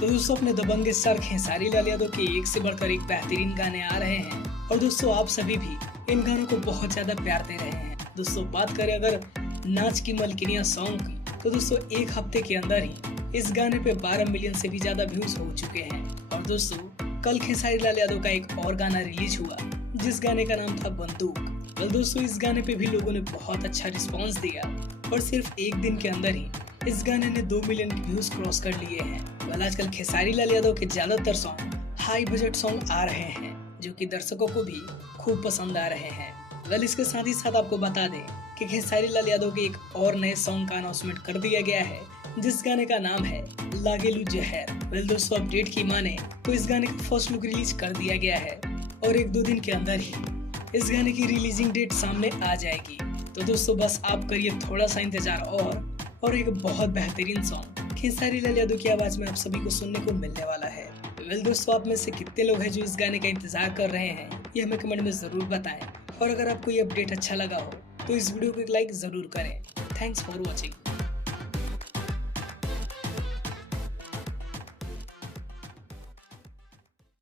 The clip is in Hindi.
तो दोस्तों अपने दबंग स्टार खेसारी लाल यादव के एक से बढ़कर एक बेहतरीन गाने आ रहे हैं और दोस्तों आप सभी भी इन गानों को बहुत ज्यादा प्यार दे रहे हैं। दोस्तों बात करें अगर नाच की मलकिनिया सॉन्ग की तो दोस्तों एक हफ्ते के अंदर ही इस गाने पे 12 मिलियन से भी ज्यादा व्यूज हो चुके हैं। और दोस्तों कल खेसारी लाल यादव का एक और गाना रिलीज हुआ जिस गाने का नाम था बंदूक। कल दोस्तों इस गाने पे भी लोगों ने बहुत अच्छा रिस्पॉन्स दिया और सिर्फ एक दिन के अंदर ही इस गाने ने 2 मिलियन व्यूज क्रॉस कर लिए हैं। कल आजकल खेसारी लाल यादव के ज्यादातर सॉन्ग हाई बजट सॉन्ग आ रहे हैं जो कि दर्शकों को भी खूब पसंद आ रहे हैं। वेल इसके साथ ही साथ आपको बता दें कि खेसारी लाल यादव के एक और नए सॉन्ग का अनाउंसमेंट कर दिया गया है जिस गाने का नाम है लागेलू जहर। वेल दोस्तों अपडेट की माने तो इस गाने का फर्स्ट लुक रिलीज कर दिया गया है और 1-2 दिन के अंदर ही इस गाने की रिलीजिंग डेट सामने आ जाएगी। तो दोस्तों बस आप करिए थोड़ा सा इंतजार और एक बहुत बेहतरीन सॉन्ग खेसारी लाल यादव की आवाज में आप सभी को सुनने को मिलने वाला है। वेल दोस्तों आप में से कितने लोग हैं जो इस गाने का इंतजार कर रहे हैं ये हमें कमेंट में जरूर बताएं और अगर आपको ये अपडेट अच्छा लगा हो तो इस वीडियो को एक लाइक जरूर करें। Thanks for watching.